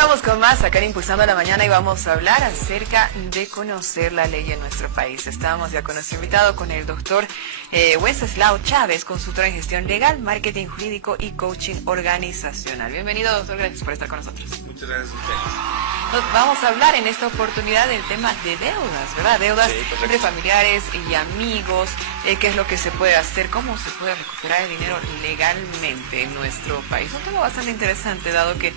Continuamos con más acá en Impulsando a la Mañana y vamos a hablar acerca de conocer la ley en nuestro país. Estamos ya con nuestro invitado, con el doctor Wenceslao Chávez, consultor en gestión legal, marketing jurídico y coaching organizacional. Bienvenido, doctor, gracias por estar con nosotros. Muchas gracias a ustedes. Vamos a hablar en esta oportunidad del tema de deudas, ¿verdad? Deudas entre familiares y amigos, qué es lo que se puede hacer, cómo se puede recuperar el dinero legalmente en nuestro país. Un tema bastante interesante, dado que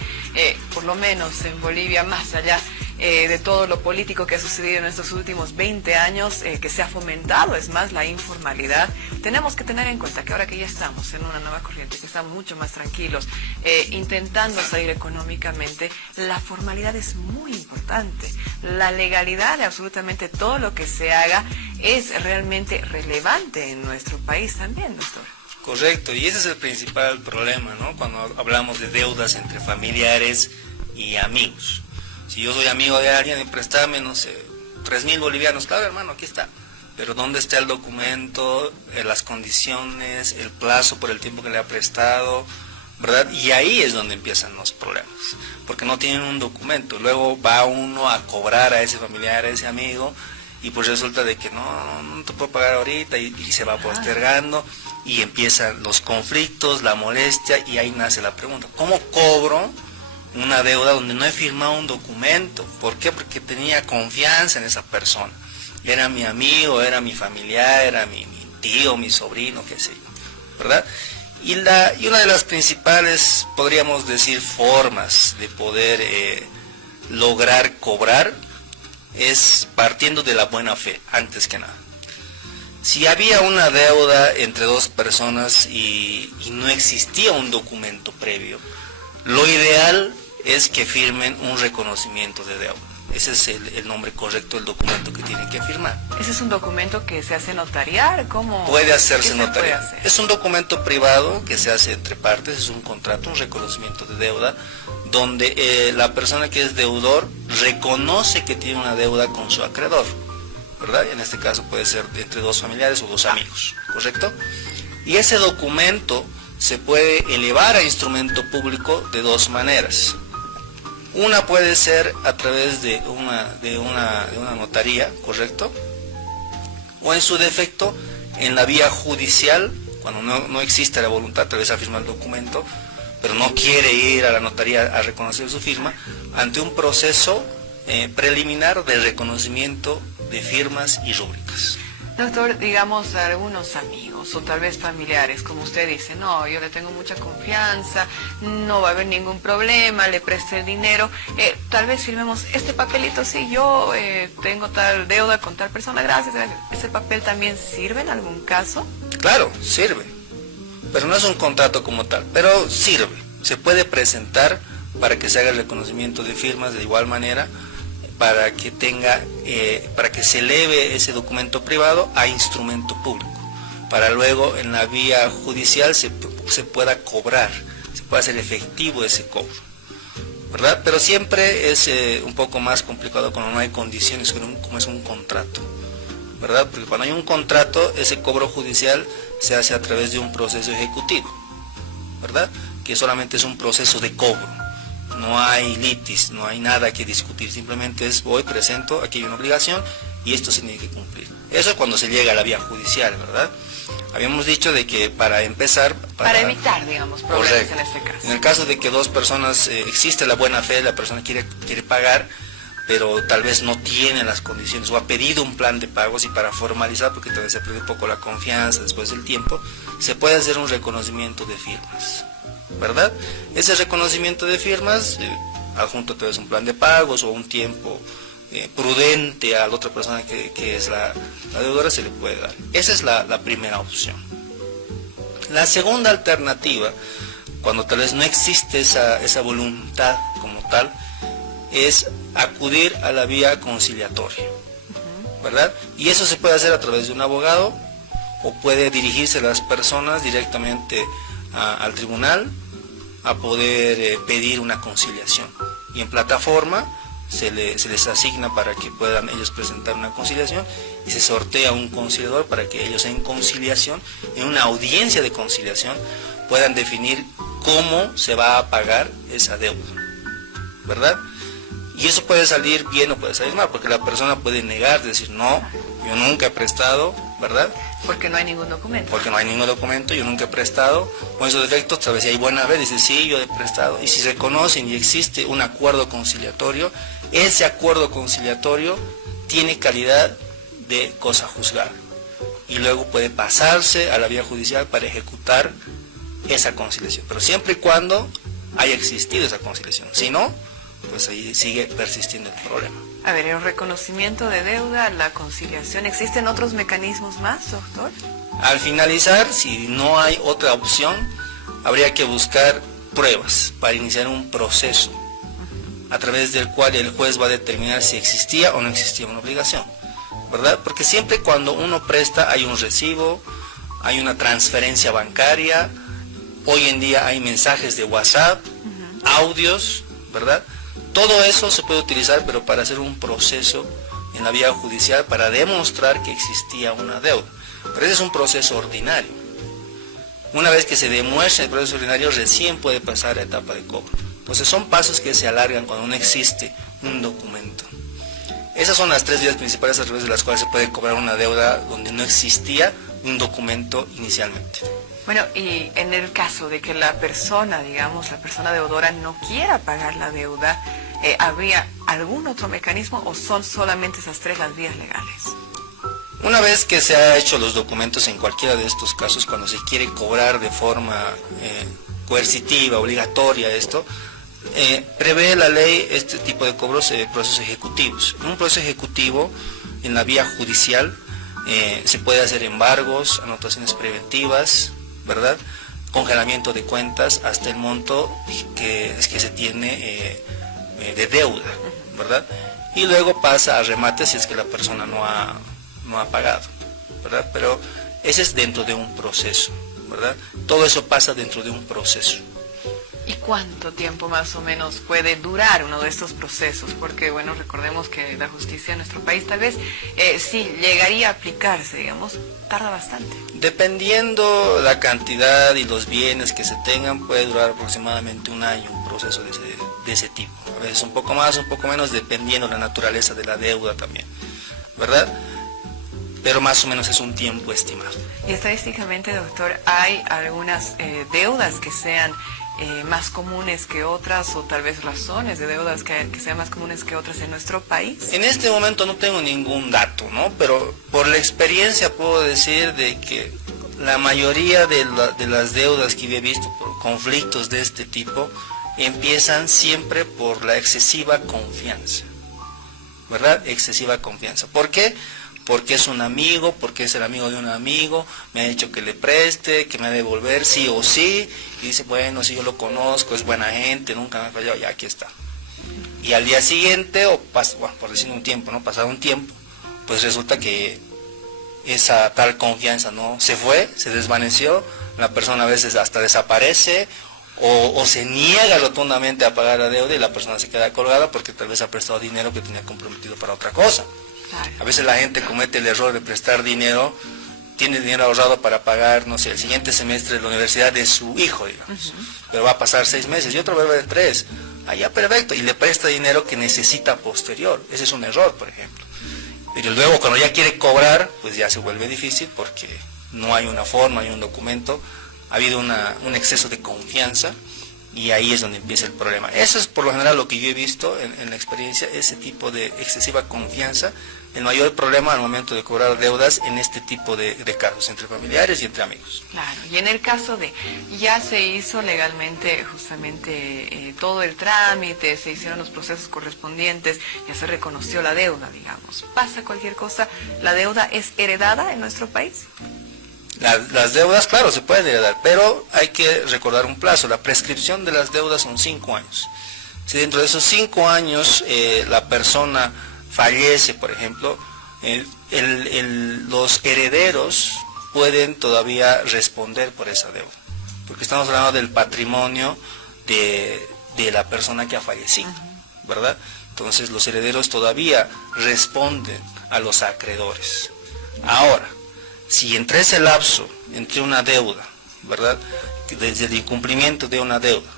por lo menos en Bolivia, más allá de todo lo político que ha sucedido en estos últimos 20 años, que se ha fomentado, es más, la informalidad, tenemos que tener en cuenta que ahora que ya estamos en una nueva corriente, que estamos mucho más tranquilos, intentando salir económicamente, la formalidad es muy importante. La legalidad de absolutamente todo lo que se haga es realmente relevante en nuestro país también, doctor. Correcto, y ese es el principal problema, ¿no? Cuando hablamos de deudas entre familiares y amigos. Si yo soy amigo de alguien y préstame, no sé, 3.000 bolivianos, claro, hermano, aquí está. Pero ¿dónde está el documento, las condiciones, el plazo por el tiempo que le ha prestado, ¿verdad? Y ahí es donde empiezan los problemas, porque no tienen un documento. Luego va uno a cobrar a ese familiar, a ese amigo, y pues resulta de que no te puedo pagar ahorita, y se va postergando, y empiezan los conflictos, la molestia, y ahí nace la pregunta: ¿cómo cobro una deuda donde no he firmado un documento? ¿Por qué? Porque tenía confianza en esa persona. Era mi amigo, era mi familiar, era mi tío, mi sobrino, qué sé yo, ¿verdad? Y una de las principales, podríamos decir, formas de poder lograr cobrar es partiendo de la buena fe, antes que nada. Si había una deuda entre dos personas y no existía un documento previo, lo ideal es que firmen un reconocimiento de deuda. Ese es el nombre correcto del documento que tienen que firmar. ¿Ese es un documento que se hace notariar? ¿Cómo? Puede hacerse notariar. Puede hacer? Es un documento privado que se hace entre partes, es un contrato, un reconocimiento de deuda, donde la persona que es deudor reconoce que tiene una deuda con su acreedor, ¿verdad? En este caso puede ser entre dos familiares o dos amigos, ¿correcto? Y ese documento se puede elevar a instrumento público de dos maneras. Una puede ser a través de una notaría, ¿correcto? O en su defecto, en la vía judicial, cuando no existe la voluntad, tal vez a firmar el documento, pero no quiere ir a la notaría a reconocer su firma, ante un proceso preliminar de reconocimiento de firmas y rúbricas. Doctor, digamos algunos amigos o tal vez familiares, como usted dice, no, yo le tengo mucha confianza, no va a haber ningún problema, le presté el dinero, tal vez firmemos este papelito, sí, yo tengo tal deuda con tal persona, gracias. ¿Ese papel también sirve en algún caso? Claro, sirve, pero no es un contrato como tal, pero sirve, se puede presentar para que se haga el reconocimiento de firmas de igual manera, para que se eleve ese documento privado a instrumento público, para luego en la vía judicial se pueda cobrar, se pueda hacer efectivo ese cobro, ¿verdad? Pero siempre es un poco más complicado cuando no hay condiciones, como es un contrato, ¿verdad? Porque cuando hay un contrato, ese cobro judicial se hace a través de un proceso ejecutivo, ¿verdad? Que solamente es un proceso de cobro. No hay litis, no hay nada que discutir, simplemente es voy, presento, aquí hay una obligación y esto se tiene que cumplir. Eso es cuando se llega a la vía judicial, ¿verdad? Habíamos dicho de que para empezar... Para evitar, digamos, problemas. Correcto. En este caso. En el caso de que dos personas, existe la buena fe, la persona quiere pagar, pero tal vez no tiene las condiciones o ha pedido un plan de pagos, y para formalizar, porque tal vez se pierde un poco la confianza después del tiempo, se puede hacer un reconocimiento de firmas, ¿verdad? Ese reconocimiento de firmas, adjunto tal vez un plan de pagos o un tiempo prudente a la otra persona que es la deudora, se le puede dar. Esa es la primera opción. La segunda alternativa, cuando tal vez no existe esa voluntad como tal, es acudir a la vía conciliatoria, ¿verdad? Y eso se puede hacer a través de un abogado, o puede dirigirse las personas directamente al tribunal a poder pedir una conciliación, y en plataforma se les asigna para que puedan ellos presentar una conciliación, y se sortea un conciliador para que ellos en conciliación, en una audiencia de conciliación, puedan definir cómo se va a pagar esa deuda, ¿verdad? Y eso puede salir bien o puede salir mal, porque la persona puede negar, decir, no, yo nunca he prestado, ¿verdad? Porque no hay ningún documento. Porque no hay ningún documento, yo nunca he prestado. Con esos defectos, tal vez si hay buena fe, dice, sí, yo he prestado. Y si reconocen y existe un acuerdo conciliatorio, ese acuerdo conciliatorio tiene calidad de cosa juzgada. Y luego puede pasarse a la vía judicial para ejecutar esa conciliación. Pero siempre y cuando haya existido esa conciliación. Si no, pues ahí sigue persistiendo el problema. A ver, el reconocimiento de deuda, la conciliación, ¿existen otros mecanismos más, doctor? Al finalizar, si no hay otra opción, habría que buscar pruebas para iniciar un proceso a través del cual el juez va a determinar si existía o no existía una obligación, ¿verdad? Porque siempre cuando uno presta hay un recibo, hay una transferencia bancaria, hoy en día hay mensajes de WhatsApp, audios, ¿verdad? Todo eso se puede utilizar, pero para hacer un proceso en la vía judicial para demostrar que existía una deuda. Pero ese es un proceso ordinario. Una vez que se demuestra el proceso ordinario, recién puede pasar a la etapa de cobro. Entonces son pasos que se alargan cuando no existe un documento. Esas son las tres vías principales a través de las cuales se puede cobrar una deuda donde no existía un documento inicialmente. Bueno, y en el caso de que la persona, digamos, la persona deudora no quiera pagar la deuda, ¿habría algún otro mecanismo o son solamente esas tres las vías legales? Una vez que se han hecho los documentos en cualquiera de estos casos, cuando se quiere cobrar de forma coercitiva, obligatoria esto, prevé la ley este tipo de cobros de procesos ejecutivos. En un proceso ejecutivo, en la vía judicial, se puede hacer embargos, anotaciones preventivas, ¿verdad? Congelamiento de cuentas hasta el monto que se tiene de deuda, ¿verdad? Y luego pasa a remate si es que la persona no ha pagado, ¿verdad? Pero ese es dentro de un proceso, ¿verdad? Todo eso pasa dentro de un proceso. ¿Y cuánto tiempo más o menos puede durar uno de estos procesos? Porque, bueno, recordemos que la justicia en nuestro país tal vez, sí, llegaría a aplicarse, digamos, tarda bastante. Dependiendo la cantidad y los bienes que se tengan, puede durar aproximadamente un año un proceso de ese tipo. A veces un poco más, un poco menos, dependiendo de la naturaleza de la deuda también, ¿verdad? Pero más o menos es un tiempo estimado. Y estadísticamente, doctor, ¿hay algunas deudas que sean más comunes que otras, o tal vez razones de deudas que sean más comunes que otras en nuestro país? En este momento no tengo ningún dato, ¿no? Pero por la experiencia puedo decir de que la mayoría de las deudas que yo he visto por conflictos de este tipo empiezan siempre por la excesiva confianza, ¿verdad? Excesiva confianza. ¿Por qué? Porque es un amigo, porque es el amigo de un amigo, me ha dicho que le preste, que me ha de devolver sí o sí, y dice, bueno, si yo lo conozco, es buena gente, nunca me ha fallado, ya aquí está. Y al día siguiente, o bueno, por decir un tiempo, ¿no? Pasado un tiempo, pues resulta que esa tal confianza no se fue, se desvaneció, la persona a veces hasta desaparece, o se niega rotundamente a pagar la deuda y la persona se queda colgada porque tal vez ha prestado dinero que tenía comprometido para otra cosa. A veces la gente comete el error de prestar dinero, tiene dinero ahorrado para pagar, no sé, el siguiente semestre de la universidad de su hijo, digamos, pero va a pasar 6 meses y otro va a ver 3, ya perfecto, y le presta dinero que necesita posterior. Ese es un error, por ejemplo. Pero luego cuando ya quiere cobrar, pues ya se vuelve difícil porque no hay una forma, hay un documento, ha habido un exceso de confianza y ahí es donde empieza el problema. Eso es por lo general lo que yo he visto en la experiencia, ese tipo de excesiva confianza, el mayor problema al momento de cobrar deudas en este tipo de casos, entre familiares y entre amigos. Claro, y en el caso de, ya se hizo legalmente justamente todo el trámite, se hicieron los procesos correspondientes, ya se reconoció la deuda, digamos, pasa cualquier cosa, ¿la deuda es heredada en nuestro país? Las deudas, claro, se pueden heredar, pero hay que recordar un plazo. La prescripción de las deudas son 5 años. Si dentro de esos 5 años la persona fallece, por ejemplo, los herederos pueden todavía responder por esa deuda, porque estamos hablando del patrimonio de la persona que ha fallecido, ¿verdad? Entonces los herederos todavía responden a los acreedores. Ahora, si entre ese lapso, entre una deuda, ¿verdad?, desde el incumplimiento de una deuda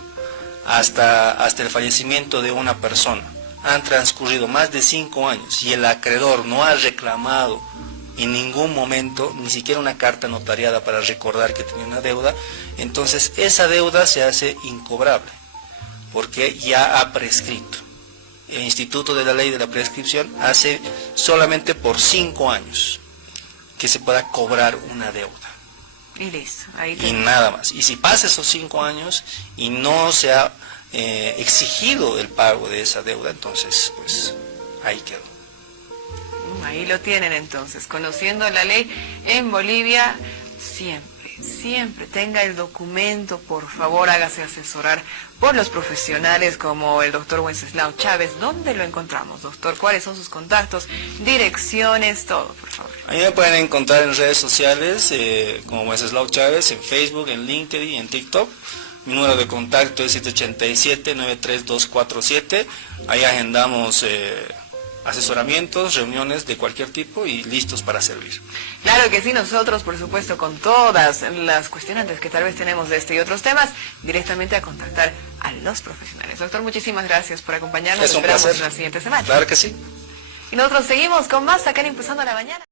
hasta el fallecimiento de una persona, han transcurrido más de 5 años y el acreedor no ha reclamado en ningún momento, ni siquiera una carta notariada para recordar que tenía una deuda, entonces esa deuda se hace incobrable, porque ya ha prescrito. El Instituto de la Ley de la Prescripción hace solamente por 5 años que se pueda cobrar una deuda. Y listo. Ahí Y nada más. Y si pasa esos 5 años y no se ha exigido el pago de esa deuda, entonces pues ahí quedó. Ahí lo tienen entonces, conociendo la ley en Bolivia, siempre tenga el documento, por favor, hágase asesorar por los profesionales como el doctor Wenceslao Chávez. ¿Dónde lo encontramos, doctor? ¿Cuáles son sus contactos, direcciones, todo, por favor? Ahí me pueden encontrar en redes sociales como Wenceslao Chávez, en Facebook, en LinkedIn, en TikTok. Mi número de contacto es 787-93247. Ahí agendamos asesoramientos, reuniones de cualquier tipo y listos para servir. Claro que sí, nosotros, por supuesto, con todas las cuestionantes que tal vez tenemos de este y otros temas, directamente a contactar a los profesionales. Doctor, muchísimas gracias por acompañarnos. Es un Esperamos placer. la siguiente semana. Claro que sí. Y nosotros seguimos con más acá en Impulsando la Mañana.